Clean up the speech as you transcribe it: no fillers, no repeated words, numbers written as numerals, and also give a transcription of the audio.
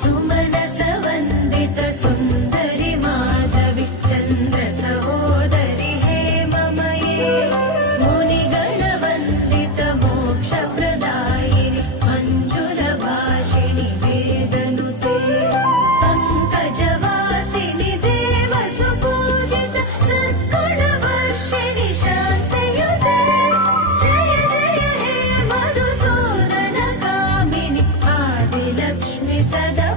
सुमनस वन्दित सुन्दरि माधवि चन्द्र सहोदरि हेममये मुनिगणवन्दित मोक्षप्रदायिनि मञ्जुलभाषिणि वेदनुते पङ्कजवासिनि देवसुपूजित सद्गुणवर्षिणि शान्तयुते जय जय हे मधुसूदन कामिनि आदिलक्ष्मि सदा